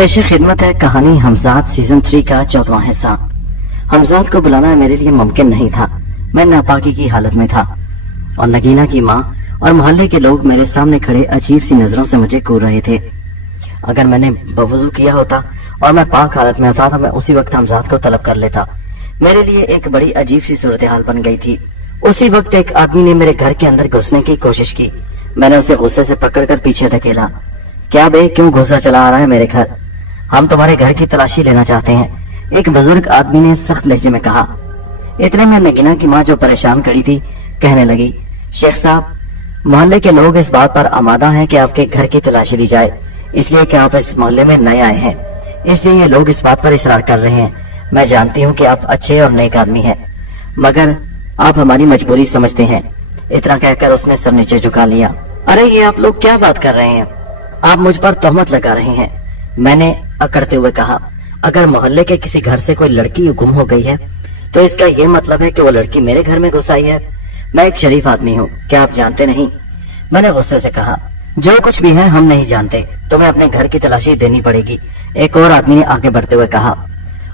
पेश खिदमत है कहानी हमजाद सीजन 3 का 14वां हिस्सा। हमजाद को बुलाना मेरे लिए मुमकिन नहीं था। मैं नापाकी की हालत में था और नगीना की माँ और मोहल्ले के लोग मेरे सामने खड़े अजीब सी नजरों से मुझे घूर रहे थे। अगर मैंने बवुज़ू किया होता और मैं पाक हालत में होता तो मैं उसी वक्त हमजाद को तलब कर लेता। मेरे लिए एक बड़ी अजीब सी सूरत हाल बन गई थी। उसी वक्त एक आदमी ने मेरे घर के अंदर घुसने की कोशिश की। मैंने उसे गुस्से से पकड़कर पीछे धकेला। क्या बे, क्यों घुसा चला आ रहा है मेरे घर? हम तुम्हारे घर की तलाशी लेना चाहते हैं, एक बुजुर्ग आदमी ने सख्त लहजे में कहा। इतने में नगीना की माँ जो परेशान खड़ी थी कहने लगी, शेख साहब, मोहल्ले के लोग इस बात पर आमादा हैं कि आपके घर की तलाशी ली जाए, इसलिए कि आप इस मोहल्ले में नए आए हैं, इसलिए ये लोग इस बात पर इसरार कर रहे हैं। मैं जानती हूँ कि आप अच्छे और नेक आदमी हैं, मगर आप हमारी मजबूरी समझते हैं। इतना कहकर उसने सर नीचे झुका लिया। अरे ये आप लोग क्या बात कर रहे हैं? आप मुझ पर तोहमत लगा रहे हैं, मैंने अकड़ते हुए कहा। अगर मोहल्ले के किसी घर से कोई लड़की गुम हो गई है तो इसका ये मतलब है कि वो लड़की मेरे घर में घुस आई है। मैं एक शरीफ आदमी हूँ, क्या आप जानते नहीं? मैंने गुस्से से कहा, जो कुछ भी है हम नहीं जानते, तुम्हें अपने घर की तलाशी देनी पड़ेगी, एक और आदमी ने आगे बढ़ते हुए कहा।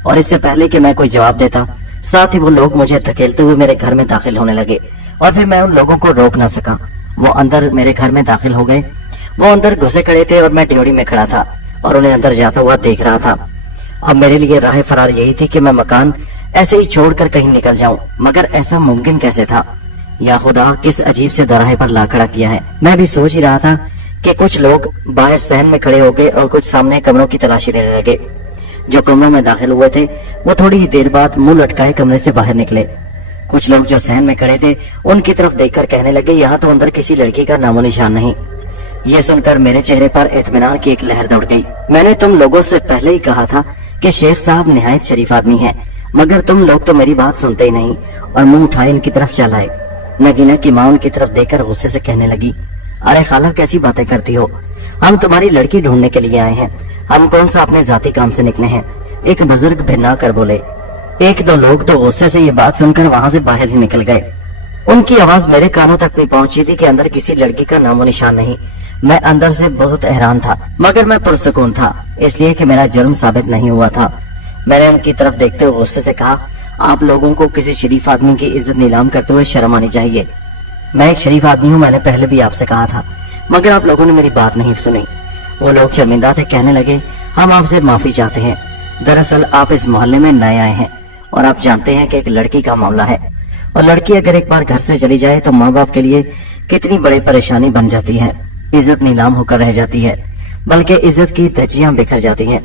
और इससे पहले कि मैं कोई जवाब देता, साथ ही वो लोग मुझे धकेलते हुए मेरे घर में दाखिल होने लगे और फिर मैं उन लोगों को रोक ना सका। वो अंदर मेरे घर में दाखिल हो गए। वो अंदर घुसे खड़े थे और मैं ड्योढ़ी में खड़ा था और उन्हें अंदर जाता हुआ देख रहा था। अब मेरे लिए राह फरार यही थी कि मैं मकान ऐसे ही छोड़कर कहीं निकल जाऊं, मगर ऐसा मुमकिन कैसे था? या खुदा, किस अजीब से दराहे पर ला खड़ा किया है। मैं भी सोच ही रहा था कि कुछ लोग बाहर सहन में खड़े हो गए और कुछ सामने कमरों की तलाशी लेने लगे। जो कमरों में दाखिल हुए थे वो थोड़ी ही देर बाद मुंह लटकाए कमरे से बाहर निकले। कुछ लोग जो सहन में खड़े थे उनकी तरफ देखकर कहने लगे, यहाँ तो अंदर किसी लड़की का नामो निशान नहीं। ये सुनकर मेरे चेहरे पर इत्मीनान की एक लहर दौड़ गई। मैंने तुम लोगों से पहले ही कहा था कि शेख साहब निहायत शरीफ आदमी हैं, मगर तुम लोग तो मेरी बात सुनते ही नहीं और मुंह उठाए इनकी तरफ चल आए। नगीना की माँ उनकी तरफ देखकर गुस्से से कहने लगी, अरे खाला, कैसी बातें करती हो? हम तुम्हारी लड़की ढूंढने के लिए आए हैं, हम कौन सा अपने जाती काम से निकले हैं। एक बुजुर्ग भिन्ना कर बोले। एक दो लोग तो गुस्से से ये बात सुनकर वहां से बाहर ही निकल गए। उनकी आवाज मेरे कानों तक भी पहुंची थी कि अंदर किसी लड़की का नामो निशान नहीं। मैं अंदर से बहुत हैरान था, मगर मैं पुरसुकून था, इसलिए कि मेरा जुर्म साबित नहीं हुआ था। मैंने उनकी तरफ देखते हुए गुस्से से कहा, आप लोगों को किसी शरीफ आदमी की इज्जत नीलाम करते हुए शर्म आनी चाहिए। मैं एक शरीफ आदमी हूँ, मैंने पहले भी आपसे कहा था, मगर आप लोगों ने मेरी बात नहीं सुनी। वो लोग शर्मिंदा थे, कहने लगे, हम आपसे माफी चाहते हैं। दरअसल आप इस मोहल्ले में नए आए हैं और आप जानते हैं कि एक लड़की का मामला है, और लड़की अगर एक बार घर से चली जाए तो माँ बाप के लिए कितनी बड़ी परेशानी बन जाती है। इज्जत नीलाम होकर रह जाती है, बल्कि इज्जत की धज्जियां बिखर जाती हैं।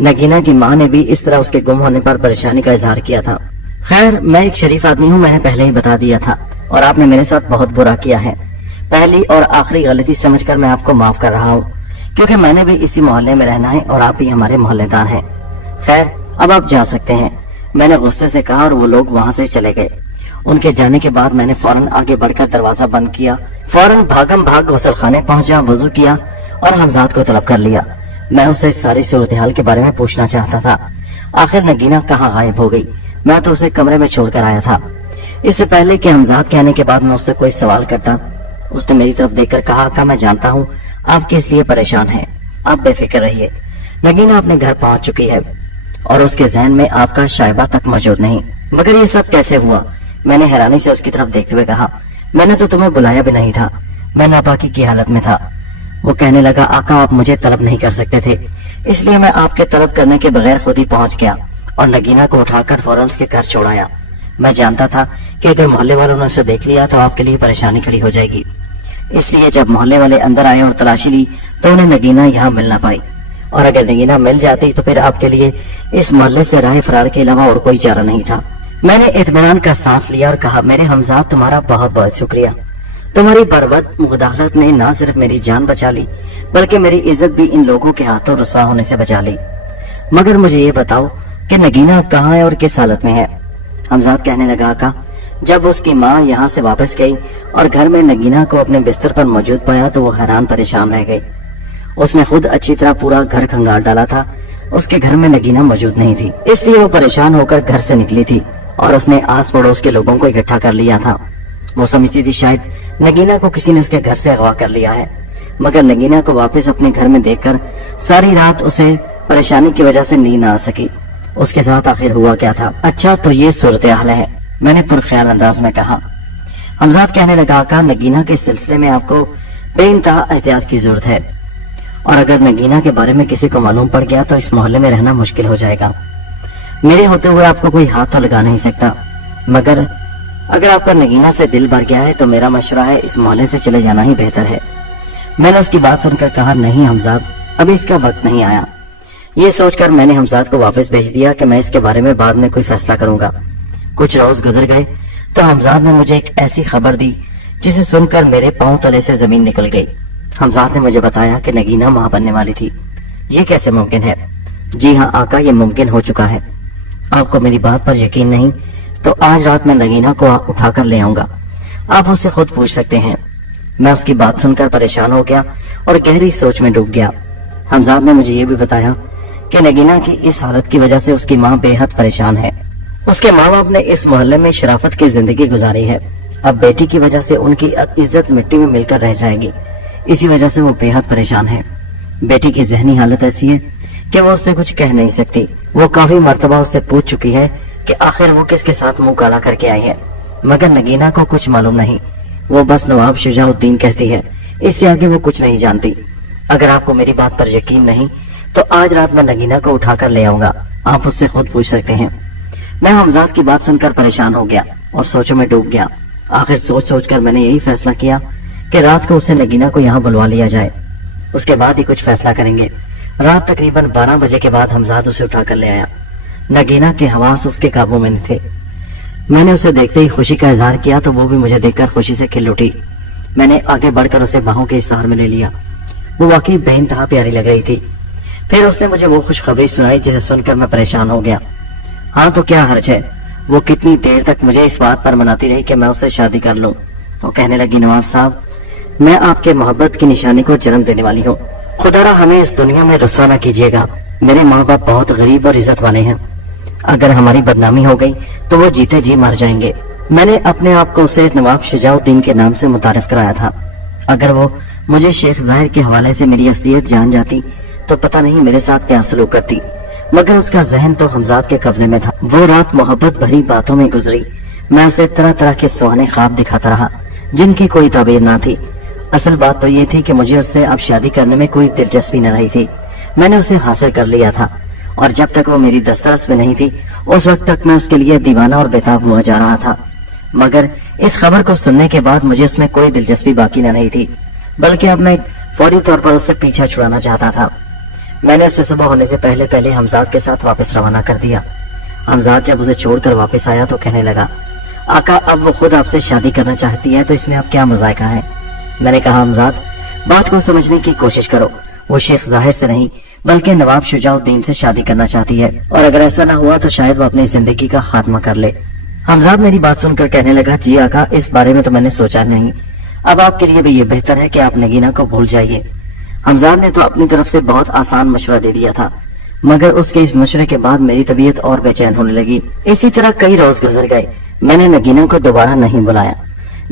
नगीना की माँ ने भी इस तरह उसके गुम होने पर परेशानी का इजहार किया था। खैर, मैं एक शरीफ आदमी हूँ, मैंने पहले ही बता दिया था, और आपने मेरे साथ बहुत बुरा किया है। पहली और आखिरी गलती समझकर मैं आपको माफ कर रहा हूँ, क्योंकि मैंने भी इसी मोहल्ले में रहना है और आप भी हमारे मोहल्लेदार हैं। खैर, अब आप जा सकते हैं, मैंने गुस्से से कहा और वो लोग वहां से चले गए। उनके जाने के बाद मैंने फौरन आगे बढ़कर दरवाजा बंद किया, फौरन भागम भाग गुसलखाने पहुंचा, वजू किया और हमजाद को तलब कर लिया। मैं उससे सारी सूरत हाल के बारे में पूछना चाहता था। आखिर नगीना कहाँ गायब हो गई? मैं तो उसे कमरे में छोड़कर आया था। इससे पहले कि हमजाद के आने के बाद मैं उससे कोई सवाल करता, उसने मेरी तरफ देखकर कहा, मैं जानता हूँ आप किस लिए परेशान हैं, आप बेफिक्र रहिए। नगीना अपने घर पहुंच चुकी है और उसके जहन में आपका शायबा तक मौजूद नहीं। मगर ये सब कैसे हुआ? मैंने हैरानी से उसकी तरफ देखते हुए कहा, मैंने तो तुम्हें बुलाया भी नहीं था, मैं नापाकी की हालत में था। वो कहने लगा, आका, आप मुझे तलब नहीं कर सकते थे, इसलिए मैं आपके तलब करने के बगैर खुद ही पहुंच गया और नगीना को उठाकर फौरन उसके घर छोड़ाया। मैं जानता था कि अगर मोहल्ले वालों ने उसे देख लिया तो आपके लिए परेशानी खड़ी हो जाएगी, इसलिए जब मोहल्ले वाले अंदर आए और तलाशी ली तो उन्हें नगीना यहाँ मिल ना पाई, और अगर नगीना मिल जाती तो फिर आपके लिए इस मोहल्ले से राह फरार के अलावा और कोई चारा नहीं था। मैंने इत्मीनान का सांस लिया और कहा, मेरे हमजाद, तुम्हारा बहुत बहुत शुक्रिया। तुम्हारी बरवत मुदाखलत ने न सिर्फ मेरी जान बचा ली, बल्कि मेरी इज्जत भी इन लोगों के हाथों रुसवा होने से बचा ली। मगर मुझे ये बताओ कि नगीना अब कहाँ है और किस हालत में है? हमजाद कहने लगा, आका, जब उसकी माँ यहाँ से वापस गई और घर में नगीना को अपने बिस्तर पर मौजूद पाया तो वो हैरान परेशान रह गई। उसने खुद अच्छी तरह पूरा घर खंगाल डाला था, उसके घर में नगीना मौजूद नहीं थी, इसलिए वो परेशान होकर घर से निकली थी और उसने आस पड़ोस के लोगों को इकट्ठा कर लिया था। वो समझती थी शायद नगीना को किसी ने उसके घर से अगवा कर लिया है, मगर नगीना को वापस अपने घर में देखकर सारी रात उसे परेशानी की वजह से नींद ना आ सकी। उसके साथ आखिर हुआ क्या था? अच्छा, तो ये सूरत हाल है, मैंने पुरख्याल अंदाज में कहा। हमजाद कहने लगा, आका, नगीना के सिलसिले में आपको बेइंतहा एहतियात की जरूरत है, और अगर नगीना के बारे में किसी को मालूम पड़ गया तो इस मोहल्ले में रहना मुश्किल हो जाएगा। मेरे होते हुए आपको कोई हाथ तो लगा नहीं सकता, मगर अगर आपका नगीना से दिल भर गया है तो मेरा मशवरा है इस मोहल्ले से चले जाना ही बेहतर है। मैंने उसकी बात सुनकर कहा, नहीं हमजाद, अभी इसका वक्त नहीं आया। ये सोचकर मैंने हमजाद को वापस भेज दिया कि मैं इसके बारे में बाद में कोई फैसला करूंगा। कुछ रोज गुजर गए तो हमजाद ने मुझे एक ऐसी खबर दी जिसे सुनकर मेरे पांव तले से जमीन निकल गई। हमजाद ने मुझे बताया कि नगीना मां बनने वाली थी। ये कैसे मुमकिन है? जी हाँ आका, ये मुमकिन हो चुका है। आपको मेरी बात पर यकीन नहीं तो आज रात मैं नगीना को उठाकर ले आऊंगा, आप उससे खुद पूछ सकते हैं। मैं उसकी बात सुनकर परेशान हो गया और गहरी सोच में डूब गया। हमजाद ने मुझे ये भी बताया कि नगीना की इस हालत की वजह से उसकी माँ बेहद परेशान है। उसके माँ बाप ने इस मोहल्ले में शराफत की जिंदगी गुजारी है, अब बेटी की वजह से उनकी इज्जत मिट्टी में मिलकर रह जाएगी। इसी वजह से वो बेहद परेशान है। बेटी की जहनी हालत ऐसी है कि वो उससे कुछ कह नहीं सकती। वो काफी मर्तबा उससे पूछ चुकी है कि आखिर वो किसके साथ मुंह काला करके आई है, मगर नगीना को कुछ मालूम नहीं। वो बस नवाब शुजाउद्दीन कहती है, इससे आगे वो कुछ नहीं जानती। अगर आपको मेरी बात पर यकीन नहीं तो आज रात मैं नगीना को उठाकर ले आऊंगा, आप उससे खुद पूछ सकते हैं। मैं हमजाद की बात सुनकर परेशान हो गया और सोचों में डूब गया। आखिर सोच कर मैंने यही फैसला किया कि रात को उसे नगीना को यहाँ बुलवा लिया जाए, उसके बाद ही कुछ फैसला करेंगे। रात तकरीबन 12 बजे के बाद हमजाद उसे उठाकर ले आया। नगीना के हवास उसके काबू में नहीं थे। मैंने उसे देखते ही खुशी का इजहार किया तो वो भी मुझे देखकर खुशी से खिल उठी। मैंने आगे बढ़कर उसे बाहों के इशार में ले लिया। वो वाकई बेइंतहा प्यारी लग रही थी। फिर उसने मुझे वो खुशखबरी सुनाई जिसे सुनकर मैं परेशान हो गया। हाँ तो क्या हर्ज है? वो कितनी देर तक मुझे इस बात पर मनाती रही कि मैं उससे शादी कर लूं। वो कहने लगी, नवाब साहब, मैं आपके मोहब्बत की निशानी को जन्म देने वाली हूँ। खुदारा हमें इस दुनिया में रुसवा न कीजिएगा। मेरे माँ बाप बहुत गरीब और इज्जत वाले हैं। अगर हमारी बदनामी हो गई तो वो जीते जी मर जाएंगे। मैंने अपने आप को उसे नवाब शुजाउद्दीन के नाम से मुतारिफ कराया था। अगर वो मुझे शेख जाहिर के हवाले से मेरी असलियत जान जाती तो पता नहीं मेरे साथ क्या सलूक करती, मगर उसका जहन तो हमजाद के कब्जे में था। वो रात मोहब्बत भरी बातों में गुजरी। मैं उसे तरह तरह के सुहाने ख्वाब दिखाता रहा जिनकी कोई ताबीर ना थी। असल बात तो ये थी कि मुझे उससे अब शादी करने में कोई दिलचस्पी न रही थी। मैंने उसे हासिल कर लिया था और जब तक वो मेरी दस्तरस में नहीं थी उस वक्त तक मैं उसके लिए दीवाना और बेताब हुआ जा रहा था। मगर इस खबर को सुनने के बाद मुझे उसमें कोई दिलचस्पी बाकी न रही थी, बल्कि अब मैं फौरी तौर पर उससे पीछा छुड़ाना चाहता था। मैंने उसे सुबह होने से पहले पहले हमजाद के साथ वापस रवाना कर दिया। हमजाद जब उसे छोड़कर वापस आया तो कहने लगा, आका, अब वो खुद आपसे शादी करना चाहती है तो इसमें अब क्या मजायका है? मैंने कहा, हमजाद, बात को समझने की कोशिश करो। वो शेख जाहिर से नहीं बल्कि नवाब शुजाउद्दीन से शादी करना चाहती है, और अगर ऐसा ना हुआ तो शायद वो अपनी जिंदगी का खात्मा कर ले। हमजाद मेरी बात सुनकर कहने लगा, जी आका, इस बारे में तो मैंने सोचा नहीं। अब आपके लिए भी ये बेहतर है कि आप नगीना को भूल जाइए। हमजाद ने तो अपनी तरफ से बहुत आसान मशवरा दे दिया था, मगर उसके इस मशवरे के बाद मेरी तबीयत और बेचैन होने लगी। इसी तरह कई रोज गुजर गए। मैंने नगीना को दोबारा नहीं बुलाया,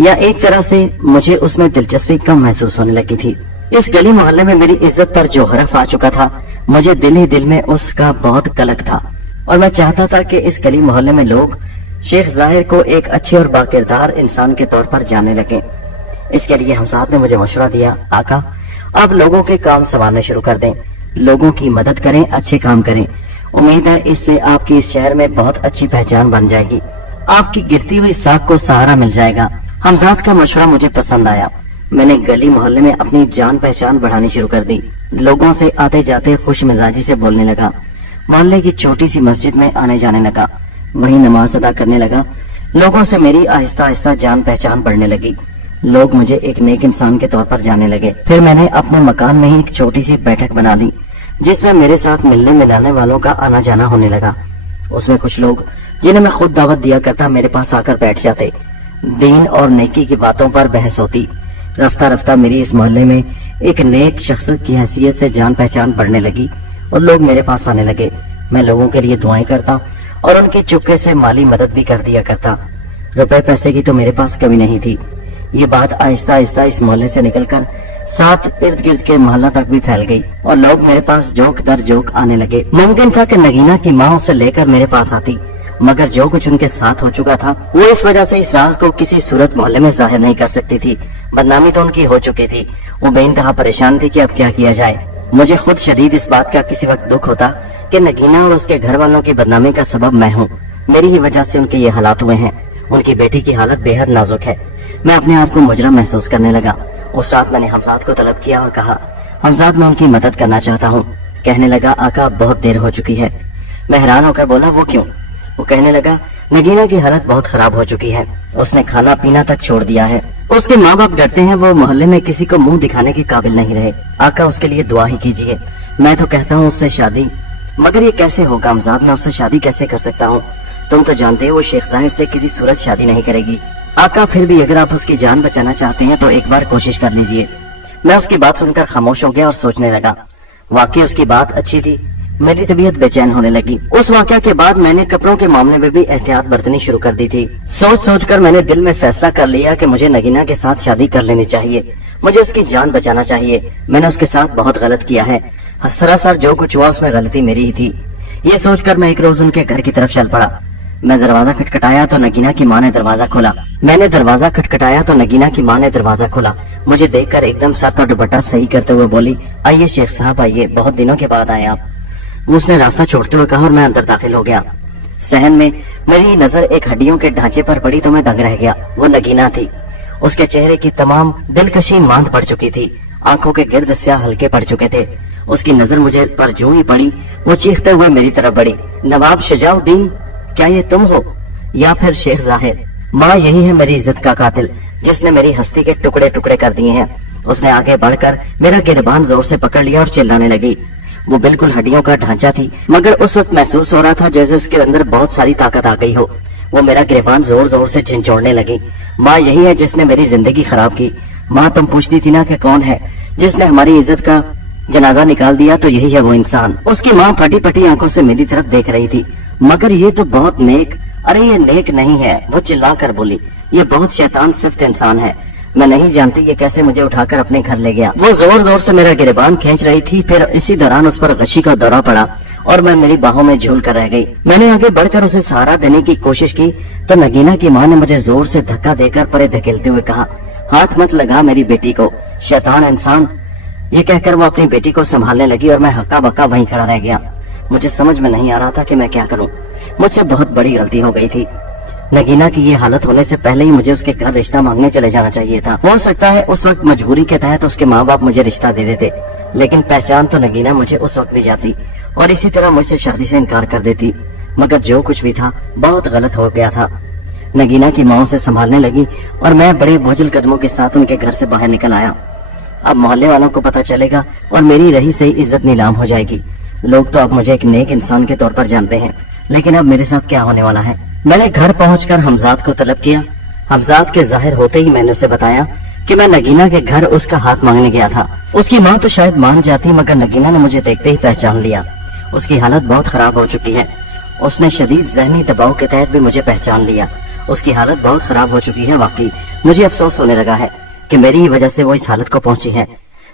या एक तरह से मुझे उसमें दिलचस्पी कम महसूस होने लगी थी। इस गली मोहल्ले में मेरी इज्जत पर जो हरफ आ चुका था, मुझे दिल ही दिल में उसका बहुत कलक था, और मैं चाहता था कि इस गली मोहल्ले में लोग शेख जाहिर को एक अच्छे और बाकिरदार इंसान के तौर पर जानने लगे। इसके लिए हमजाद ने मुझे मशवरा दिया, आका, आप लोगों के काम संवारने शुरू कर दें, लोगों की मदद करें, अच्छे काम करें। उम्मीद है इससे आपकी इस शहर में बहुत अच्छी पहचान बन जाएगी, आपकी गिरती हुई साख को सहारा मिल जाएगा। हमजाद का मशवरा मुझे पसंद आया। मैंने गली मोहल्ले में अपनी जान पहचान बढ़ानी शुरू कर दी। लोगों से आते जाते खुश मिजाजी से बोलने लगा। मोहल्ले की छोटी सी मस्जिद में आने जाने लगा, वहीं नमाज अदा करने लगा। लोगों से मेरी आहिस्ता आहिस्ता जान पहचान बढ़ने लगी। लोग मुझे एक नेक इंसान के तौर पर जाने लगे। फिर मैंने अपने मकान में ही एक छोटी सी बैठक बना ली, जिसमें मेरे साथ मिलने मिलाने वालों का आना जाना होने लगा। उसमें कुछ लोग जिन्हें मैं खुद दावत दिया करता मेरे पास आकर बैठ जाते। दीन और नेकी की बातों पर बहस होती। रफ्ता रफ्ता मेरी इस मोहल्ले में एक नेक शख्स की हैसियत से जान पहचान बढ़ने लगी और लोग मेरे पास आने लगे। मैं लोगों के लिए दुआएं करता और उनके चुपके से माली मदद भी कर दिया करता। रुपए पैसे की तो मेरे पास कभी नहीं थी। ये बात आहिस्ता आहिस्ता इस मोहल्ले से निकलकर साथ इर्द गिर्द के मोहल्ला तक भी फैल गई और लोग मेरे पास जोक दर जोक आने लगे। मुमकिन था कि नगीना की माँ उसे लेकर मेरे पास आती, मगर जो कुछ उनके साथ हो चुका था वो इस वजह से इस राज को किसी सूरत मोहल्ले में जाहिर नहीं कर सकती थी। बदनामी तो उनकी हो चुकी थी। वो बेइंतहा परेशान थी कि अब क्या किया जाए। मुझे खुद शदीद इस बात का किसी वक्त दुख होता कि नगीना और उसके घर वालों की बदनामी का सबब मैं हूँ। मेरी ही वजह से उनके ये हालात हुए हैं। उनकी बेटी की हालत बेहद नाजुक है। मैं अपने आप को मुजरम महसूस करने लगा। उस रात मैंने हमजाद को तलब किया और कहा, हमजाद मैं उनकी मदद करना चाहता हूँ। कहने लगा, आका बहुत देर हो चुकी है। मैं हैरान होकर बोला, वो क्यों? वो कहने लगा, नगीना की हालत बहुत खराब हो चुकी है। उसने खाना पीना तक छोड़ दिया है। उसके माँ बाप डरते हैं वो मोहल्ले में किसी को मुंह दिखाने के काबिल नहीं रहे। आका उसके लिए दुआ ही कीजिए। मैं तो कहता हूँ उससे शादी। मगर ये कैसे होगा हमजाद? मैं उससे शादी कैसे कर सकता हूँ? तुम तो जानते हो वो शेख जाहिर से किसी सूरत शादी नहीं करेगी। आका फिर भी अगर आप उसकी जान बचाना चाहते हैं तो एक बार कोशिश कर लीजिए। मैं उसकी बात सुनकर खामोश हो गया और सोचने लगा। वाकई उसकी बात अच्छी थी। मेरी तबीयत बेचैन होने लगी। उस वाकया के बाद मैंने कपड़ों के मामले में भी एहतियात बरतनी शुरू कर दी थी। सोच सोच कर मैंने दिल में फैसला कर लिया कि मुझे नगीना के साथ शादी कर लेनी चाहिए। मुझे उसकी जान बचाना चाहिए। मैंने उसके साथ बहुत गलत किया है। सरासर जो कुछ हुआ उसमें गलती मेरी ही थी। ये सोचकर मैं एक रोज उनके घर की तरफ चल पड़ा। मैं दरवाजा खटखटाया तो नगीना की माँ ने दरवाजा खोला। मैंने दरवाजा खटखटाया तो नगीना की माँ ने दरवाजा खोला। मुझे देखकर एकदम सर का दुपट्टा सही करते हुए बोली, आइए शेख साहब आइए, बहुत दिनों के बाद आए आप। उसने रास्ता छोड़ते हुए कहा और मैं अंदर दाखिल हो गया। सहन में मेरी नजर एक हड्डियों के ढांचे पर पड़ी तो मैं दंग रह गया। वो नगीना थी। उसके चेहरे की तमाम दिलकशी मांद पड़ चुकी थी। आंखों के गिर्द स्याह हल्के पड़ चुके थे। उसकी नजर मुझे पर जो ही पड़ी वो चीखते हुए मेरी तरफ बढ़ी, नवाब शुजाउद्दीन, क्या ये तुम हो या फिर शेख जाहिर? माँ, यही है मेरी इज्जत का कातिल जिसने मेरी हस्ती के टुकड़े टुकड़े कर दिए हैं। उसने आगे बढ़कर मेरा गिरबान जोर से पकड़ लिया और चिल्लाने लगी। वो बिल्कुल हड्डियों का ढांचा थी, मगर उस वक्त महसूस हो रहा था जैसे उसके अंदर बहुत सारी ताकत आ गई हो। वो मेरा गिरबान जोर जोर से झिंझोड़ने लगी। माँ, यही है जिसने मेरी जिंदगी खराब की। माँ, तुम पूछती थी ना कि कौन है जिसने हमारी इज्जत का जनाजा निकाल दिया, तो यही है वो इंसान। उसकी माँ फटी फटी आंखों से मेरी तरफ देख रही थी। मगर ये तो बहुत नेक, अरे ये नेक नहीं है, वो चिल्ला कर बोली, ये बहुत शैतान सिफ्त इंसान है। मैं नहीं जानती ये कैसे मुझे उठाकर अपने घर ले गया। वो जोर जोर से मेरा गिरबान खींच रही थी। फिर इसी दौरान उस पर गशी का दौरा पड़ा और मैं मेरी बाहों में झूल कर रह गई। मैंने आगे बढ़कर उसे सहारा देने की कोशिश की तो नगीना की माँ ने मुझे जोर से धक्का देकर परे धकेलते हुए कहा, हाथ मत लगा मेरी बेटी को, शैतान इंसान। ये कहकर वो अपनी बेटी को संभालने लगी और मैं हक्का बक्का वहीं खड़ा रह गया। मुझे समझ में नहीं आ रहा था कि मैं क्या करूं। मुझसे बहुत बड़ी गलती हो गई थी। नगीना की ये हालत होने से पहले ही मुझे उसके घर रिश्ता मांगने चले जाना चाहिए था। हो सकता है उस वक्त मजबूरी के तहत उसके माँ बाप मुझे रिश्ता दे देते, लेकिन पहचान तो नगीना मुझे उस वक्त भी जाती और इसी तरह मुझसे शादी से इनकार कर देती। मगर जो कुछ भी था बहुत गलत हो गया था। नगीना की माँ से संभालने लगी और मैं बड़े बोझल कदमों के साथ उनके घर से बाहर निकल आया। अब मोहल्ले वालों को पता चलेगा और मेरी रही सही इज्जत नीलाम हो जाएगी। लोग तो अब मुझे एक नेक इंसान के तौर पर जानते हैं, लेकिन अब मेरे साथ क्या होने वाला है? मैंने घर पहुंचकर हमजाद को तलब किया। हमजाद के जाहिर होते ही मैंने उसे बताया कि मैं नगीना के घर उसका हाथ मांगने गया था। उसकी माँ तो शायद मान जाती, मगर नगीना ने मुझे देखते ही पहचान लिया। उसकी हालत बहुत खराब हो चुकी है। उसने शदीद जहनी दबाव के तहत भी मुझे पहचान लिया। उसकी हालत बहुत खराब हो चुकी है। वाकई मुझे अफसोस होने लगा है कि मेरी ही वजह से वो इस हालत को पहुंची है।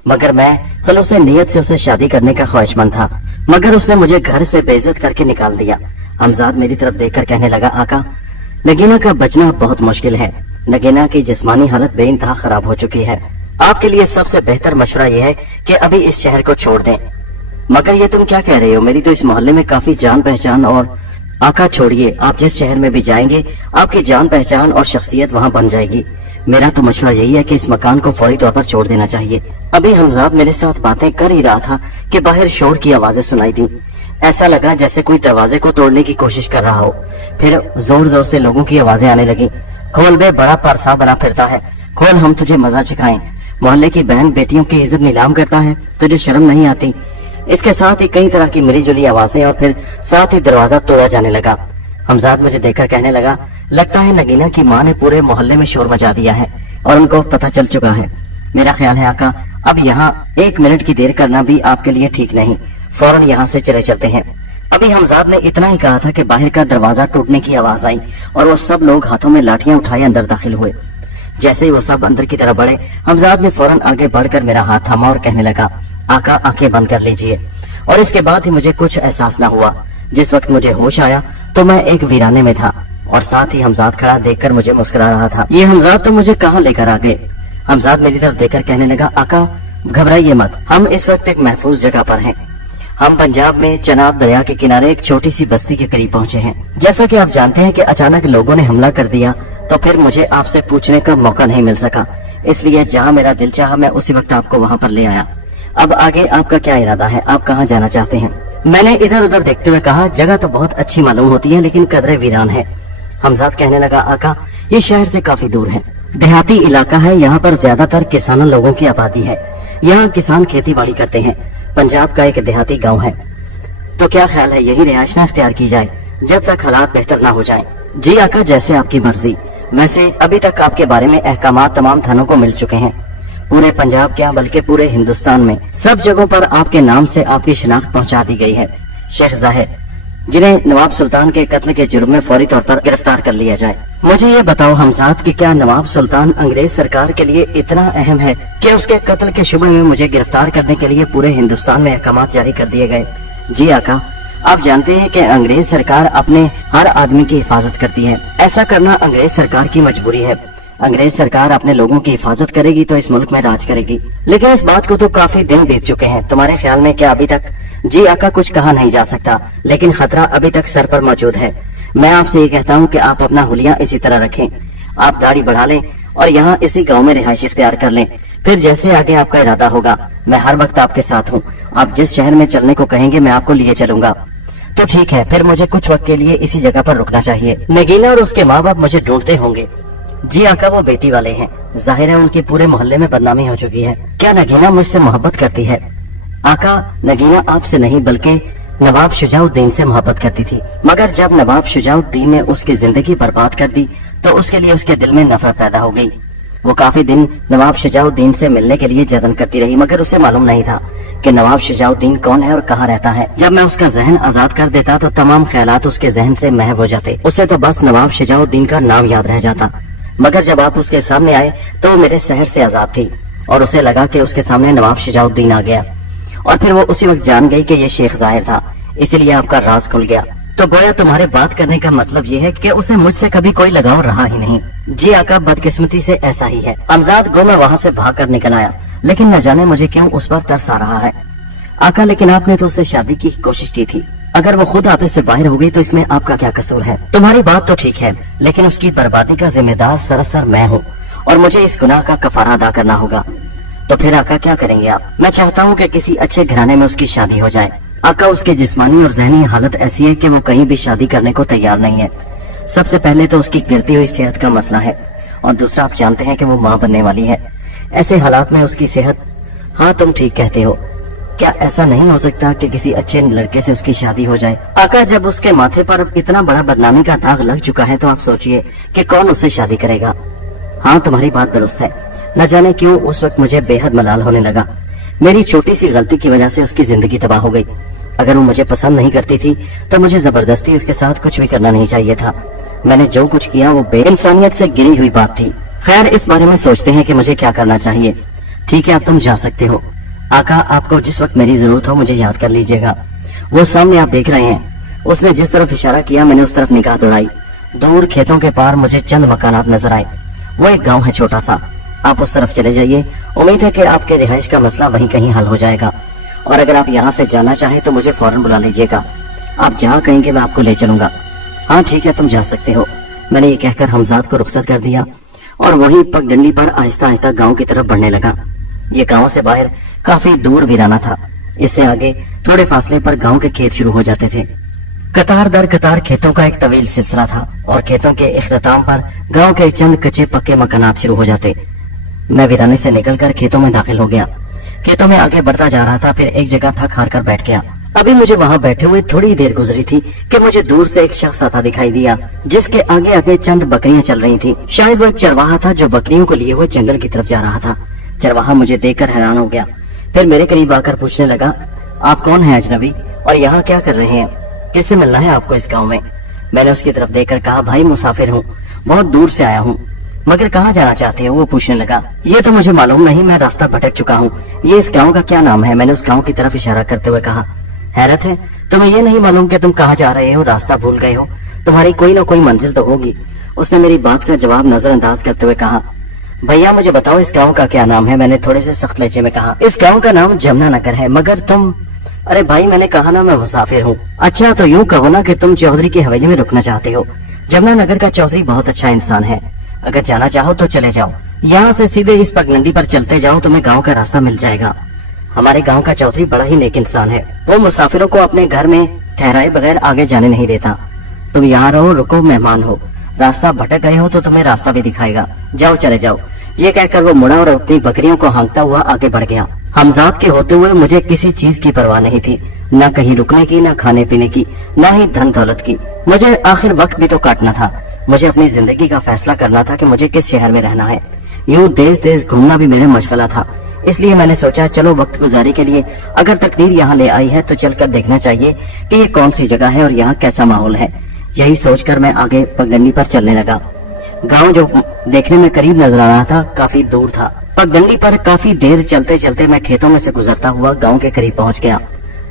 मगर मैं खलूस नीयत से उसे शादी करने का ख्वाहिशमंद था, मगर उसने मुझे घर से बेइज्जत करके निकाल दिया। हमजाद मेरी तरफ देखकर कहने लगा, आका, नगीना का बचना बहुत मुश्किल है। नगीना की जिस्मानी हालत बेइंतहा खराब हो चुकी है। आपके लिए सबसे बेहतर मशवरा यह है कि अभी इस शहर को छोड़ दें। मगर ये तुम क्या कह रहे हो? मेरी तो इस मोहल्ले में काफी जान पहचान और आका छोड़िए, आप जिस शहर में भी जाएंगे आपकी जान पहचान और शख्सियत वहाँ बन जाएगी। मेरा तो मशवरा यही है कि इस मकान को फौरी तौर पर छोड़ देना चाहिए। अभी हमजाद मेरे साथ बातें कर ही रहा था कि बाहर शोर की आवाजें सुनाई दी। ऐसा लगा जैसे कोई दरवाजे को तोड़ने की कोशिश कर रहा हो। फिर जोर जोर से लोगों की आवाजें आने लगी, खोल बे, बड़ा परसा बना फिरता है, खोल, हम तुझे मजा चखाएं। मोहल्ले की बहन बेटियों की इज्जत नीलाम करता है, तुझे शर्म नहीं आती? इसके साथ ही कई तरह की मिली जुली आवाजें और फिर साथ ही दरवाजा तोड़ा जाने लगा। हमजाद मुझे देखकर कहने लगा, लगता है नगीना की माँ ने पूरे मोहल्ले में शोर मचा दिया है और उनको पता चल चुका है। मेरा ख्याल है आका, अब यहाँ 1 मिनट की देर करना भी आपके लिए ठीक नहीं, फौरन यहाँ से चले चलते हैं। अभी हमजाद ने इतना ही कहा था कि बाहर का दरवाजा टूटने की आवाज आई और वो सब लोग हाथों में लाठियां उठाए अंदर दाखिल हुए। जैसे ही वो सब अंदर की तरफ बढ़े, हमजाद ने फौरन आगे बढ़कर मेरा हाथ थामा और कहने लगा, आका आंखें बंद कर लीजिए। और इसके बाद ही मुझे कुछ एहसास न हुआ। जिस वक्त मुझे होश आया तो मैं एक वीराने में था और साथ ही हमजाद खड़ा देखकर मुझे मुस्कुरा रहा था। ये हमजाद तो मुझे कहाँ लेकर आ गए। हमजाद मेरी तरफ देखकर कहने लगा, आका घबराइए मत, हम इस वक्त एक महफूज जगह पर हैं। हम पंजाब में चनाब दरिया के किनारे एक छोटी सी बस्ती के करीब पहुंचे हैं। जैसा कि आप जानते हैं कि अचानक लोगों ने हमला कर दिया, तो फिर मुझे आपसे पूछने का मौका नहीं मिल सका, इसलिए जहां मेरा दिल चाहा मैं उसी वक्त आपको वहां पर ले आया। अब आगे आपका क्या इरादा है, आप कहां जाना चाहते हैं? मैंने इधर उधर देखते हुए कहा, जगह तो बहुत अच्छी मालूम होती है लेकिन कदरे वीरान है। हमजाद कहने लगा, आका ये शहर से काफी दूर है, देहाती इलाका है, यहाँ पर ज्यादातर किसानों लोगों की आबादी है। यहाँ किसान खेती बाड़ी करते हैं। पंजाब का एक देहाती गांव है। तो क्या ख्याल है यही रिहाइश ना इख्तियार की जाए जब तक हालात बेहतर ना हो जाएं? जी आका, जैसे आपकी मर्जी। वैसे अभी तक आपके बारे में अहकामात तमाम थानों को मिल चुके हैं। पूरे पंजाब क्या बल्कि पूरे हिंदुस्तान में सब जगहों पर आपके नाम से आपकी शिनाख्त पहुंचा दी गई है। शेख जाहिर, जिन्हें नवाब सुल्तान के कत्ल के जुर्म में फौरी तौर पर गिरफ्तार कर लिया जाए। मुझे ये बताओ हमजाद कि क्या नवाब सुल्तान अंग्रेज सरकार के लिए इतना अहम है कि उसके कत्ल के शुबे में मुझे गिरफ्तार करने के लिए पूरे हिंदुस्तान में अहकामात जारी कर दिए गए? जी आका, आप जानते हैं कि अंग्रेज सरकार अपने हर आदमी की हिफाजत करती है। ऐसा करना अंग्रेज सरकार की मजबूरी है। अंग्रेज सरकार अपने लोगों की हिफाजत करेगी तो इस मुल्क में राज करेगी। लेकिन इस बात को तो काफी दिन बीत चुके हैं। तुम्हारे ख्याल में क्या अभी तक? जी आका, कुछ कहा नहीं जा सकता, लेकिन खतरा अभी तक सर पर मौजूद है। मैं आपसे ये कहता हूँ कि आप अपना हुलिया इसी तरह रखें। आप दाढ़ी बढ़ा लें और यहाँ इसी गांव में रिहाइश इख्तियार कर लें। फिर जैसे आगे आपका इरादा होगा, मैं हर वक्त आपके साथ हूँ। आप जिस शहर में चलने को कहेंगे मैं आपको लिए चलूंगा। तो ठीक है, फिर मुझे कुछ वक्त के लिए इसी जगह पर रुकना चाहिए। नगीना और उसके माँ बाप मुझे ढूंढते होंगे। जी आका, वो बेटी वाले हैं। जाहिर है उनकी पूरे मोहल्ले में बदनामी हो चुकी है। क्या नगीना मुझसे मोहब्बत करती है? आका, नगीना आपसे नहीं बल्कि नवाब शुजाउद्दीन से मोहब्बत करती थी, मगर जब नवाब शुजाउद्दीन ने उसकी जिंदगी बर्बाद कर दी तो उसके लिए उसके दिल में नफरत पैदा हो गई। वो काफी दिन नवाब शुजाउद्दीन से मिलने के लिए जतन करती रही, मगर उसे मालूम नहीं था कि नवाब शुजाउद्दीन कौन है और कहाँ रहता है। जब मैं उसका जहन आजाद कर देता तो तमाम ख्यालात उसके जहन से महव हो जाते। उसे तो बस नवाब शुजाउद्दीन का नाम याद रह जाता। मगर जब आप उसके सामने आए तो वो मेरे शहर से आजाद थी और उसे लगा कि उसके सामने नवाब शुजाउद्दीन आ गया, और फिर वो उसी वक्त जान गई कि ये शेख जाहिर था, इसलिए आपका राज खुल गया। तो गोया तुम्हारे बात करने का मतलब ये है कि उसे मुझसे कभी कोई लगाव रहा ही नहीं। जी आका, बदकिस्मती से ऐसा ही है। हमजाद गो मैं वहाँ से भाग कर निकल आया, लेकिन न जाने मुझे क्यों उस पर तरस आ रहा है। आका, लेकिन आपने तो उससे शादी की कोशिश की थी। अगर वो खुद आपे से बाहर हो गई तो इसमें आपका क्या कसूर है? तुम्हारी बात तो ठीक है, लेकिन उसकी बर्बादी का जिम्मेदार सरासर मैं हूँ और मुझे इस गुनाह का कफारा अदा करना होगा। तो फिर आका क्या करेंगे आप? मैं चाहता हूँ कि किसी अच्छे घराने में उसकी शादी हो जाए। आका, उसकी जिस्मानी और जहनी हालत ऐसी है कि वो कहीं भी शादी करने को तैयार नहीं है। सबसे पहले तो उसकी गिरती हुई सेहत का मसला है, और दूसरा आप जानते हैं कि वो माँ बनने वाली है। ऐसे हालात में उसकी सेहत। हाँ, तुम ठीक कहते हो। क्या ऐसा नहीं हो सकता कि किसी अच्छे लड़के से उसकी शादी हो जाए? आका, जब उसके माथे पर इतना बड़ा बदनामी का दाग लग चुका है तो आप सोचिए कि कौन उससे शादी करेगा। हाँ, तुम्हारी बात दुरुस्त है। न जाने क्यों उस वक्त मुझे बेहद मलाल होने लगा। मेरी छोटी सी गलती की वजह से उसकी जिंदगी तबाह हो गई। अगर वो मुझे पसंद नहीं करती थी तो मुझे जबरदस्ती उसके साथ कुछ भी करना नहीं चाहिए था। मैंने जो कुछ किया वो बेइंसानियत से गिरी हुई बात थी। खैर, इस बारे में सोचते हैं कि मुझे क्या करना चाहिए। ठीक है, अब तुम जा सकते हो। आका, आपको जिस वक्त मेरी जरूरत हो मुझे याद कर लीजिएगा। वो सामने आप देख रहे हैं। उसने जिस तरफ इशारा किया मैंने उस तरफ निगाह दौड़ाई। दूर खेतों के पार मुझे चंद मकानात नजर आए। वो एक गांव है छोटा सा, आप उस तरफ चले जाइए। उम्मीद है कि आपके रिहाइश का मसला वहीं कहीं हल हो जाएगा, और अगर आप यहाँ से जाना चाहें तो मुझे फौरन बुला लीजिएगा। आप जहाँ कहेंगे मैं आपको ले चलूंगा। हाँ ठीक है, तुम जा सकते हो। मैंने ये कहकर हमजाद को रुखसत कर दिया और वही पगडंडी पर आहिस्ता आहिस्ता गांव की तरफ बढ़ने लगा। ये गांव से बाहर काफी दूर वीराना था। इससे आगे थोड़े फासले पर गांव के खेत शुरू हो जाते थे। कतार दर कतार खेतों का एक तवील सिलसिला था और खेतों के इख्तिताम पर गांव के चंद कच्चे पक्के मकानात शुरू हो जाते। मैं वीराने से निकलकर खेतों में दाखिल हो गया। खेतों में आगे बढ़ता जा रहा था, फिर एक जगह थक हार कर बैठ गया। अभी मुझे वहां बैठे हुए थोड़ी देर गुजरी थी कि मुझे दूर से एक शख्स आता दिखाई दिया, जिसके आगे आगे चंद बकरियां चल रही थी। शायद वो एक चरवाहा था जो बकरियों को लिए हुए जंगल की तरफ जा रहा था। चरवाहा मुझे देखकर हैरान हो गया, फिर मेरे करीब आकर पूछने लगा, आप कौन है अजनबी और यहाँ क्या कर रहे हैं? किससे मिलना है आपको इस गाँव में? मैंने उसकी तरफ देखकर कहा, भाई मुसाफिर हूँ, बहुत दूर से आया हूँ। मगर कहाँ जाना चाहते हो? वो पूछने लगा। ये तो मुझे मालूम नहीं, मैं रास्ता भटक चुका हूँ। ये इस गाँव का क्या नाम है? मैंने उस गाँव की तरफ इशारा करते हुए कहा। हैरत है, तुम्हें ये नहीं मालूम कि तुम कहाँ जा रहे हो? रास्ता भूल गए हो? तुम्हारी कोई ना कोई मंजिल तो होगी। उसने मेरी बात का जवाब नजरअंदाज करते हुए कहा। भैया मुझे बताओ इस गांव का क्या नाम है? मैंने थोड़े से सख्त लहजे में कहा। इस गांव का नाम जमुनानगर है। मगर तुम? अरे भाई मैंने कहा ना मैं मुसाफिर हूँ। अच्छा तो यूँ कहो ना कि तुम चौधरी की हवेली में रुकना चाहते हो। जमुनानगर का चौधरी बहुत अच्छा इंसान है, अगर जाना चाहो तो चले जाओ। यहाँ से सीधे इस पगडंडी पर चलते जाओ, तुम्हें गाँव का रास्ता मिल जाएगा। हमारे गाँव का चौधरी बड़ा ही नेक इंसान है। वो मुसाफिरों को अपने घर में ठहराए बगैर आगे जाने नहीं देता। तुम यहाँ रहो, रुको, मेहमान हो। रास्ता भटक गए हो तो तुम्हें रास्ता भी दिखाएगा। जाओ चले जाओ। ये कहकर वो मुड़ा और अपनी बकरियों को हाँकता हुआ आगे बढ़ गया। हमजाद के होते हुए मुझे किसी चीज की परवाह नहीं थी, न कहीं रुकने की, न खाने पीने की, न ही धन दौलत की। मुझे आखिर वक्त भी तो काटना था। मुझे अपनी जिंदगी का फैसला करना था कि मुझे किस शहर में रहना है। यूं देश देश घूमना भी मेरे मशगला था। इसलिए मैंने सोचा चलो वक्त गुजारी के लिए अगर तकदीर यहाँ ले आई है तो चलकर देखना चाहिए कि ये कौन सी जगह है और यहाँ कैसा माहौल है। यही सोचकर मैं आगे पगडंडी पर चलने लगा। गांव जो देखने में करीब नजर आ रहा था काफी दूर था। पगडंडी पर काफी देर चलते चलते मैं खेतों में से गुजरता हुआ गांव के करीब पहुंच गया।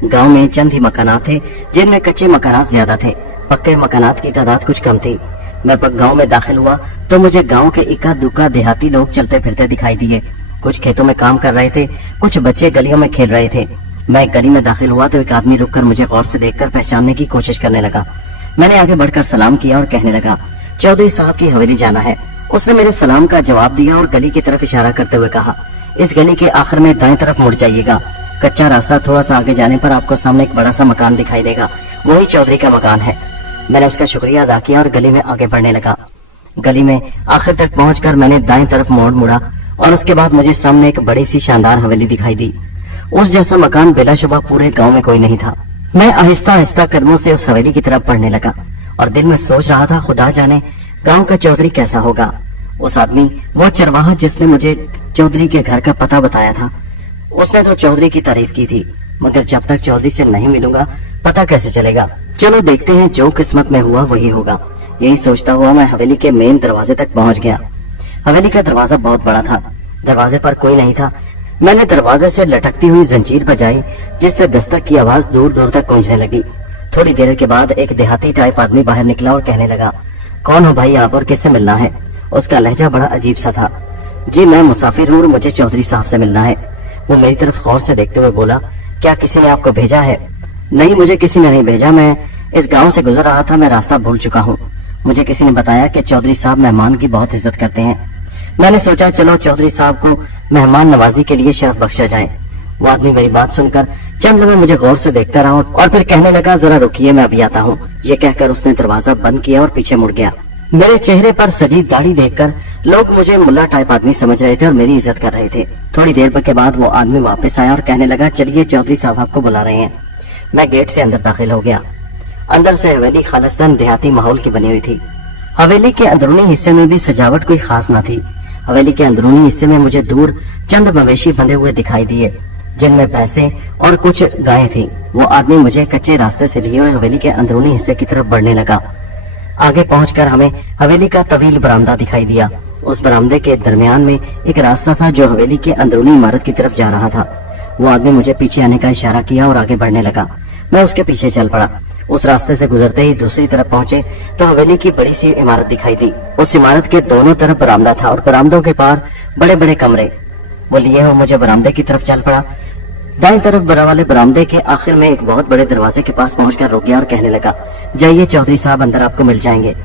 गांव में चंद ही मकानात थे, जिनमें कच्चे मकानात ज्यादा थे, पक्के मकानात की तादाद कुछ कम थी। मैं गांव में दाखिल हुआ तो मुझे गांव के इक्का दुक्का देहाती लोग चलते फिरते दिखाई दिए। कुछ खेतों में काम कर रहे थे, कुछ बच्चे गलियों में खेल रहे थे। मैं एक गली में दाखिल हुआ तो एक आदमी रुककर मुझे गौर से देखकर पहचानने की कोशिश करने लगा। मैंने आगे बढ़कर सलाम किया और कहने लगा, चौधरी साहब की हवेली जाना है। उसने मेरे सलाम का जवाब दिया और गली की तरफ इशारा करते हुए कहा, इस गली के आखिर में दाएं तरफ मुड़ जाइएगा। कच्चा रास्ता, थोड़ा सा आगे जाने पर आपको सामने एक बड़ा सा मकान दिखाई देगा, वही चौधरी का मकान है। मैंने उसका शुक्रिया अदा किया और गली में आगे बढ़ने लगा। गली में आखिर तक पहुंचकर मैंने दाएं तरफ मोड़ मुड़ा और उसके बाद मुझे सामने एक बड़ी सी शानदार हवेली दिखाई दी। उस जैसा मकान बिलाशुबा पूरे गांव में कोई नहीं था। मैं आहिस्ता आहिस्ता कदमों से उस हवेली की तरफ बढ़ने लगा और दिल में सोच रहा था, खुदा जाने गांव का चौधरी कैसा होगा। उस आदमी, वो चरवाहा जिसने मुझे चौधरी के घर का पता बताया था, उसने तो चौधरी की तारीफ की थी, मगर जब तक चौधरी से नहीं मिलूंगा पता कैसे चलेगा। चलो देखते हैं, जो किस्मत में हुआ वही होगा। यही सोचता हुआ मैं हवेली के मेन दरवाजे तक पहुंच गया। हवेली का दरवाजा बहुत बड़ा था। दरवाजे पर कोई नहीं था। मैंने दरवाजे से लटकती हुई जंजीर बजाई, जिससे दस्तक की आवाज दूर दूर तक गूंजने लगी। थोड़ी देर के बाद एक देहाती टाइप आदमी बाहर निकला और कहने लगा, कौन हो भाई आप और किससे मिलना है? उसका लहजा बड़ा अजीब सा था। जी मैं मुसाफिर हूँ और मुझे चौधरी साहब से मिलना है। वो मेरी तरफ गौर से देखते हुए बोला, क्या किसी ने आपको भेजा है? नहीं, मुझे किसी ने नहीं भेजा, मैं इस गांव से गुजर रहा था, मैं रास्ता भूल चुका हूँ। मुझे किसी ने बताया कि चौधरी साहब मेहमान की बहुत इज्जत करते हैं। मैंने सोचा चलो चौधरी साहब को मेहमान नवाजी के लिए शर्फ बख्शा जाए। वो आदमी मेरी बात सुनकर चंद लम्हे मुझे गौर से देखता रहा और फिर कहने लगा, जरा रुकिए मैं अभी आता हूँ। ये कहकर उसने दरवाजा बंद किया और पीछे मुड़ गया। मेरे चेहरे पर सजी दाढ़ी देखकर लोग मुझे मुल्ला टाइप आदमी समझ रहे थे और मेरी इज्जत कर रहे थे। थोड़ी देर के बाद वो आदमी वापस आया और कहने लगा, चलिए चौधरी साहब आपको बुला रहे हैं। मैं गेट से अंदर दाखिल हो गया। अंदर से हवेली खालिस्तान देहाती माहौल की बनी हुई थी। हवेली के अंदरूनी हिस्से में भी सजावट कोई खास न थी। हवेली के अंदरूनी हिस्से में मुझे दूर चंद मवेशी बंधे हुए दिखाई दिए, जिनमें भैंसे और कुछ गायें थी। वो आदमी मुझे कच्चे रास्ते से लिए हुए हवेली के अंदरूनी हिस्से की तरफ बढ़ने लगा। आगे पहुंचकर हमें हवेली का तवील बरामदा दिखाई दिया। उस बरामदे के दरमियान में एक रास्ता था जो हवेली के अंदरूनी इमारत की तरफ जा रहा था। वो आदमी मुझे पीछे आने का इशारा किया और आगे बढ़ने लगा। मैं उसके पीछे चल पड़ा। उस रास्ते से गुजरते ही दूसरी तरफ पहुंचे तो हवेली की बड़ी सी इमारत दिखाई दी। उस इमारत के दोनों तरफ बरामदा था और बरामदों के पार बड़े बड़े कमरे। वो लिए हुए मुझे बरामदे की तरफ चल पड़ा। दाएं तरफ वाले बरामदे के आखिर में एक बहुत बड़े दरवाजे के पास पहुंचकर रुक गया और कहने लगा, जाइए चौधरी साहब अंदर आपको मिल जाएंगे।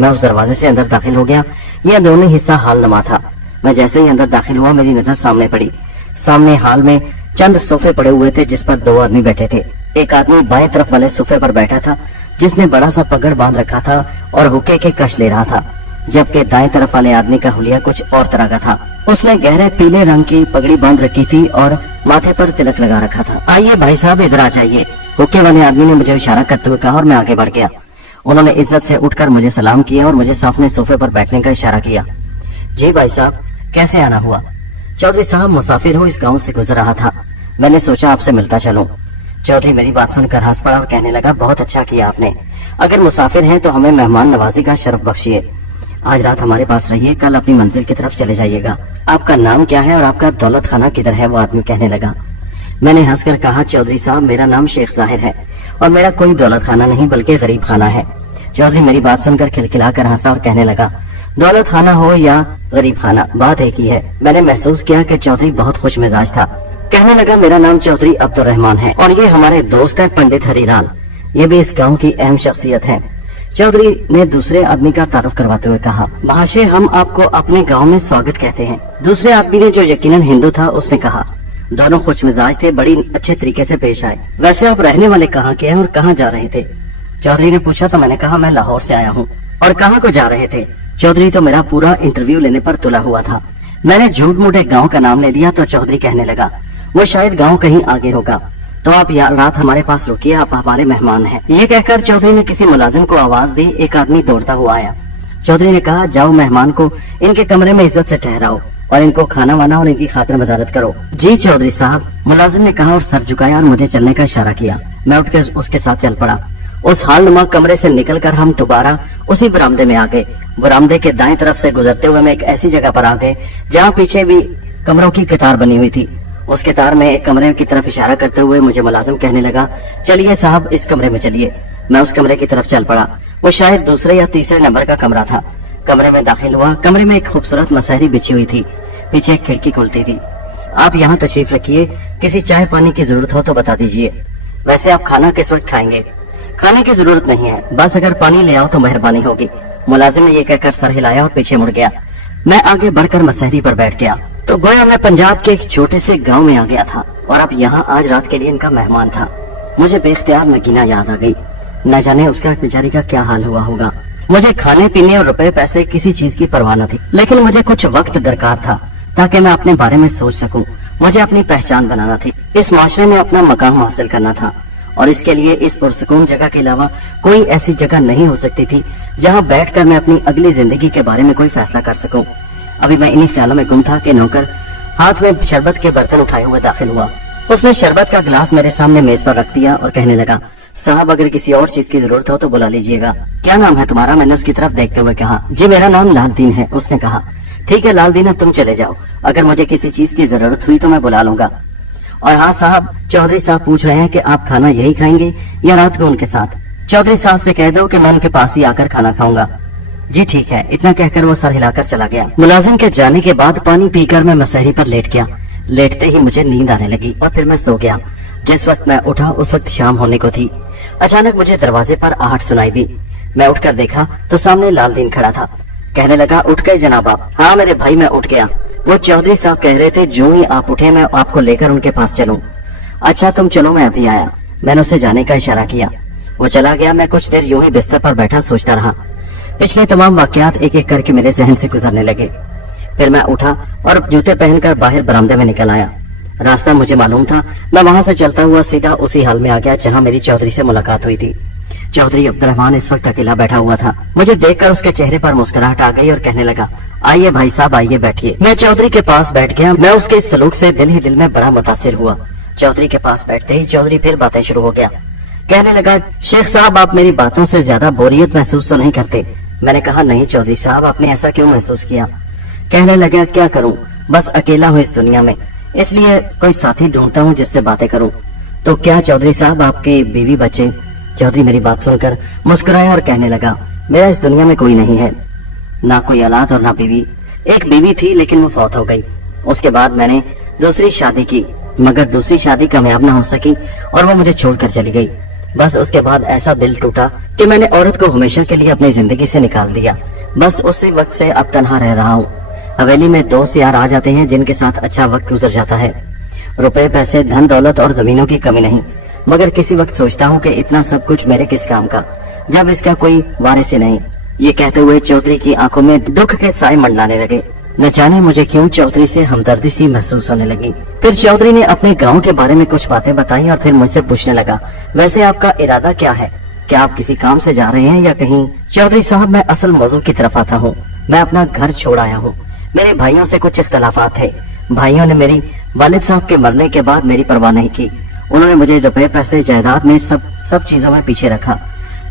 मैं उस दरवाजे से अंदर दाखिल हो गया। यह अंदरूनी हिस्सा हाल नमा था। मैं जैसे ही अंदर दाखिल हुआ मेरी नजर सामने पड़ी। सामने हाल में चंद सोफे पड़े हुए थे जिस पर दो आदमी बैठे थे। एक आदमी बाएं तरफ वाले सोफे पर बैठा था जिसने बड़ा सा पगड़ बांध रखा था और हुक्के के कश ले रहा था, जबकि दाएं तरफ वाले आदमी का हुलिया कुछ और तरह का था। उसने गहरे पीले रंग की पगड़ी बांध रखी थी और माथे पर तिलक लगा रखा था। आइए भाई साहब इधर आ जाइए, हुक्के वाले आदमी ने मुझे इशारा करते हुए कहा और मैं आगे बढ़ गया। उन्होंने इज्जत से उठकर मुझे सलाम किया और मुझे सामने सोफे पर बैठने का इशारा किया। जी भाई साहब, कैसे आना हुआ? चौधरी साहब मुसाफिर हूँ, इस गाँव से गुजर रहा था, मैंने सोचा आपसे मिलता चलूं। चौधरी मेरी बात सुनकर हंस पड़ा और कहने लगा, बहुत अच्छा किया आपने। अगर मुसाफिर हैं तो हमें मेहमान नवाजी का शर्फ बख्शिए। आज रात हमारे पास रहिए, कल अपनी मंजिल की तरफ चले जाइएगा। आपका नाम क्या है और आपका दौलत खाना किधर है? वो आदमी कहने लगा। मैंने हंसकर कहा, चौधरी साहब मेरा नाम शेख जाहिर है और मेरा कोई दौलत खाना नहीं बल्कि गरीब खाना है। चौधरी मेरी बात सुनकर खिलखिलाकर हंसा और कहने लगा, दौलत खाना हो या गरीब खाना, बात एक ही है। मैंने महसूस किया कि चौधरी बहुत खुश मिजाज था। कहने लगा, मेरा नाम चौधरी अब्दुर्रहमान है और ये हमारे दोस्त है पंडित हरिलाल, ये भी इस गांव की अहम शख्सियत है। चौधरी ने दूसरे आदमी का तारुफ करवाते हुए कहा, महाशय हम आपको अपने गांव में स्वागत कहते हैं। दूसरे आदमी ने, जो यकीनन हिंदू था, उसने कहा। दोनों खुश मिजाज थे, बड़ी अच्छे तरीके से पेश आए। वैसे आप रहने वाले कहाँ के हैं और कहाँ जा रहे थे? चौधरी ने पूछा तो मैंने कहा, मैं लाहौर से आया हूँ। और कहाँ को जा रहे थे? चौधरी तो मेरा पूरा इंटरव्यू लेने पर तुला हुआ था। मैंने झूठ मूठ एक गाँव का नाम ले दिया तो चौधरी कहने लगा, वो शायद गाँव कहीं आगे होगा, तो आप रात हमारे पास रुकिए, आप हमारे मेहमान हैं। ये कहकर चौधरी ने किसी मुलाजिम को आवाज दी। एक आदमी दौड़ता हुआ आया। चौधरी ने कहा, जाओ मेहमान को इनके कमरे में इज्जत से ठहराओ और इनको खाना वाना और इनकी खातिर मदारत करो। जी चौधरी साहब, मुलाजिम ने कहा और सर झुकाया और मुझे चलने का इशारा किया। मैं उठकर उसके साथ चल पड़ा। उस हालनुमा कमरे से निकलकर हम दोबारा उसी बरामदे में आ गए। बरामदे के दाएं तरफ से गुजरते हुए मैं एक ऐसी जगह पर आ गए जहाँ पीछे भी कमरों की कतार बनी हुई थी। उस कतार में एक कमरे की तरफ इशारा करते हुए मुझे मुलाजिम कहने लगा, चलिए साहब इस कमरे में चलिए। मैं उस कमरे की तरफ चल पड़ा। वो शायद दूसरे या तीसरे नंबर का कमरा था। कमरे में दाखिल हुआ। कमरे में एक खूबसूरत मसहरी बिछी हुई थी, पीछे एक खिड़की खुलती थी। आप यहाँ तशरीफ रखिए, किसी चाय पानी की जरूरत हो तो बता दीजिए। वैसे आप खाना किस वक्त खाएंगे? खाने की जरूरत नहीं है, बस अगर पानी ले आओ तो मेहरबानी होगी। मुलाजिम ने ये कहकर सर हिलाया और पीछे मुड़ गया। मैं आगे बढ़कर मसहरी पर बैठ गया तो गोया मैं पंजाब के एक छोटे से गांव में आ गया था और अब यहाँ आज रात के लिए इनका मेहमान था। मुझे बेख्तियार नगीना याद आ गई। न जाने उसका बेचारी का क्या हाल हुआ होगा। मुझे खाने पीने और रुपए पैसे किसी चीज की परवाह न थी, लेकिन मुझे कुछ वक्त दरकार था ताकि मैं अपने बारे में सोच सकूं। मुझे अपनी पहचान बनाना थी, इस माशरे में अपना मकाम हासिल करना था और इसके लिए इस पुरसकून जगह के अलावा कोई ऐसी जगह नहीं हो सकती थी जहाँ बैठकर मैं अपनी अगली जिंदगी के बारे में कोई फैसला कर सकूं। अभी मैं इन्हीं ख्यालों में गुम था कि नौकर हाथ में शरबत के बर्तन उठाए हुए दाखिल हुआ। उसने शरबत का गिलास मेरे सामने मेज पर रख दिया और कहने लगा, साहब अगर किसी और चीज की जरूरत हो तो बुला लीजिएगा। क्या नाम है तुम्हारा? मैंने उसकी तरफ देखते हुए कहा। जी मेरा नाम लालदीन है। उसने कहा, ठीक है लालदीन, अब तुम चले जाओ, अगर मुझे किसी चीज की जरूरत हुई तो मैं बुला लूंगा। और हाँ साहब, चौधरी साहब पूछ रहे हैं कि आप खाना यही खाएंगे या रात को उनके साथ? चौधरी साहब से कह दो कि मैं उनके पास ही आकर खाना खाऊंगा। जी ठीक है। इतना कहकर वो सर हिलाकर चला गया। मुलाजिम के जाने के बाद पानी पीकर मैं मसहरी पर लेट गया। लेटते ही मुझे नींद आने लगी और फिर मैं सो गया। जिस वक्त मैं उठा उस वक्त शाम होने को थी। अचानक मुझे दरवाजे पर आहट सुनाई दी। मैं उठकर देखा तो सामने लालदीन खड़ा था। कहने लगा, उठ गए जनाब आप? हाँ मेरे भाई, मैं उठ गया। वो चौधरी साहब कह रहे थे जो ही आप उठे मैं आपको लेकर उनके पास चलूं। अच्छा तुम चलो, मैं अभी आया। मैंने उसे जाने का इशारा किया। वो चला गया। मैं कुछ देर यूं ही बिस्तर पर बैठा सोचता रहा। पिछले तमाम वाकयात एक एक करके मेरे जहन से गुजरने लगे। फिर मैं उठा और जूते पहनकर बाहर बरामदे में निकल आया। रास्ता मुझे मालूम था। मैं वहां से चलता हुआ सीधा उसी हाल में आ गया जहां मेरी चौधरी से मुलाकात हुई थी। चौधरी अब्दुर्रहमान इस वक्त अकेला बैठा हुआ था। मुझे देखकर उसके चेहरे पर मुस्कुराहट आ गई और कहने लगा, आइए भाई साहब आइए बैठिए। मैं चौधरी के पास बैठ गया। मैं उसके इस सलूक से दिल ही दिल में बड़ा मुतासिर हुआ। चौधरी के पास बैठते ही चौधरी फिर बातें शुरू हो गया। कहने लगा, शेख साहब आप मेरी बातों से ज्यादा बोरियत महसूस तो नहीं करते? मैंने कहा, नहीं चौधरी साहब, आपने ऐसा क्यों महसूस किया? कहने लगा, क्या करूं, बस अकेला हूं इस दुनिया में, इसलिए कोई साथी ढूंढता हूं जिससे बातें करूं। तो क्या चौधरी साहब आपके बीवी बच्चे? चौधरी मेरी बात सुनकर मुस्कुराया और कहने लगा, मेरा इस दुनिया में कोई नहीं है, ना कोई औलाद और ना बीवी। एक बीवी थी लेकिन वो फौत हो गई। उसके बाद मैंने दूसरी शादी की, मगर दूसरी शादी कामयाब ना हो सकी और वो मुझे छोड़कर चली गई। बस उसके बाद ऐसा दिल टूटा कि मैंने औरत को हमेशा के लिए अपनी जिंदगी से निकाल दिया। बस उसी वक्त से अब तन्हा रह रहा हूँ। हवेली में दोस्त यार आ जाते हैं जिनके साथ अच्छा वक्त गुजर जाता है। रुपए पैसे धन दौलत और जमीनों की कमी नहीं, मगर किसी वक्त सोचता हूँ कि इतना सब कुछ मेरे किस काम का जब इसका कोई वारिस ही नहीं। ये कहते हुए चौधरी की आंखों में दुख के साए मंडलाने लगे। न जाने मुझे क्यों चौधरी से हमदर्दी सी महसूस होने लगी। फिर चौधरी ने अपने गांव के बारे में कुछ बातें बताई और फिर मुझसे पूछने लगा, वैसे आपका इरादा क्या है? क्या आप किसी काम से जा रहे हैं या कहीं? चौधरी साहब, मैं असल मौजू की तरफ आता हूँ। मैं अपना घर छोड़ आया हूँ। मेरे भाइयों से कुछ इख्तलाफात थे। भाइयों ने मेरी वालिद साहब के मरने के बाद मेरी परवाह नहीं की। उन्होंने मुझे रुपए पैसे जायदाद में सब चीजों में पीछे रखा।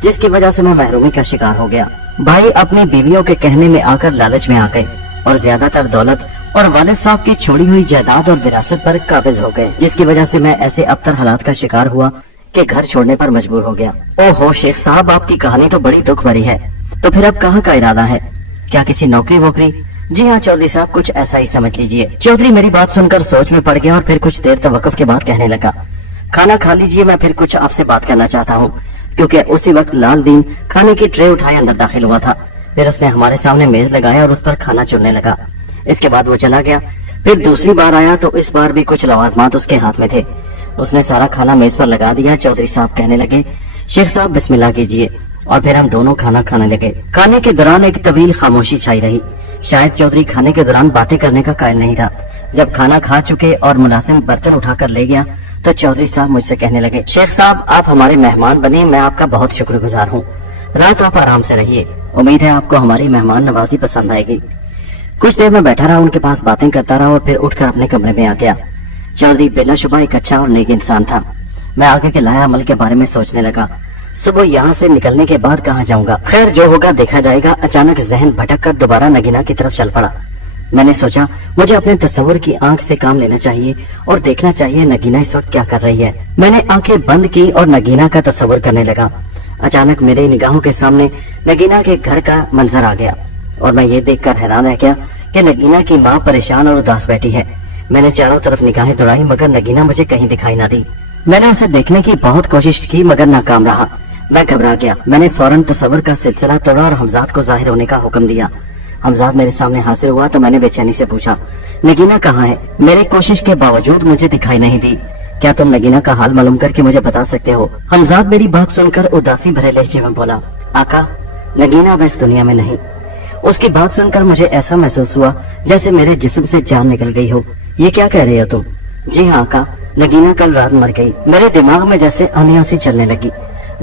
जिस की वजह से मैं महरूमी का शिकार हो गया। भाई अपनी बीवियों के कहने में आकर लालच में आ गए और ज्यादातर दौलत और वालिद साहब की छोड़ी हुई जायदाद और विरासत पर काबिज हो गए, जिसकी वजह से मैं ऐसे अबतर हालात का शिकार हुआ कि घर छोड़ने पर मजबूर हो गया। ओहो शेख साहब, आपकी कहानी तो बड़ी दुख भरी है। तो फिर अब कहाँ का इरादा है? क्या किसी नौकरी वोकरी? जी हाँ चौधरी साहब, कुछ ऐसा ही समझ लीजिए। चौधरी मेरी बात सुनकर सोच में पड़ गया और फिर कुछ देर तवक्कुफ के बाद कहने लगा, खाना खा लीजिए, मैं फिर कुछ आपसे बात करना चाहता हूँ। क्योंकि उसी वक्त लाल दीन खाने की ट्रे उठाए अंदर दाखिल हुआ था। फिर उसने हमारे सामने मेज लगाया और उस पर खाना चुनने लगा। इसके बाद वो चला गया। फिर दूसरी बार आया तो इस बार भी कुछ लवाजमात उसके हाथ में थे। उसने सारा खाना मेज पर लगा दिया। चौधरी साहब कहने लगे, शेख साहब बिस्मिल्लाह कीजिए। और फिर हम दोनों खाना खाने लगे। खाने के दौरान एक तवील खामोशी छाई रही। शायद चौधरी खाने के दौरान बातें करने का कायल नहीं था। जब खाना खा चुके और मुलाजिम बर्तन उठाकर ले गया तो चौधरी साहब मुझसे कहने लगे, शेख साहब आप हमारे मेहमान बने, मैं आपका बहुत शुक्रगुजार हूँ। रात आप आराम से रहिए, उम्मीद है आपको हमारी मेहमान नवाजी पसंद आएगी। कुछ देर में बैठा रहा, उनके पास बातें करता रहा और फिर उठकर अपने कमरे में आ गया। चौधरी बिलाशुबा एक अच्छा और नेक इंसान था। मैं आगे के लाया अमल के बारे में सोचने लगा। सुबह यहाँ से निकलने के बाद कहाँ जाऊंगा? खैर जो होगा देखा जाएगा। अचानक जहन भटक कर दोबारा नगीना की तरफ चल पड़ा। मैंने सोचा मुझे अपने तस्वुर की आंख से काम लेना चाहिए और देखना चाहिए नगीना इस वक्त क्या कर रही है। मैंने आंखें बंद की और नगीना का तस्वुर करने लगा। अचानक मेरे निगाहों के सामने नगीना के घर का मंजर आ गया और मैं ये देखकर हैरान रह गया कि नगीना की माँ परेशान और उदास बैठी है। मैंने चारों तरफ निगाहें दौड़ाई मगर नगीना मुझे कहीं दिखाई ना दी। मैंने उसे देखने की बहुत कोशिश की मगर नाकाम रहा। मैं घबरा गया। मैंने फौरन तस्वुर का सिलसिला तोड़ा और हमजाद को जाहिर होने का हुक्म दिया। हमजाद मेरे सामने हाजिर हुआ तो मैंने बेचैनी से पूछा, नगीना कहाँ है? मेरी कोशिश के बावजूद मुझे दिखाई नहीं दी। क्या तुम नगीना का हाल मालूम करके मुझे बता सकते हो? हमजाद मेरी बात सुनकर उदासी भरे लहजे में बोला, आका नगीना अब इस दुनिया में नहीं। उसकी बात सुनकर मुझे ऐसा महसूस हुआ जैसे मेरे जिस्म से जान निकल गई हो। ये क्या कह रही हो तुम? जी हाँ आका, नगीना कल रात मर गई। मेरे दिमाग में जैसे आंधियां सी चलने लगी।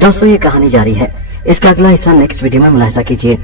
दोस्तों ये कहानी जारी है, इसका अगला हिस्सा नेक्स्ट वीडियो में मुलाहिजा कीजिए।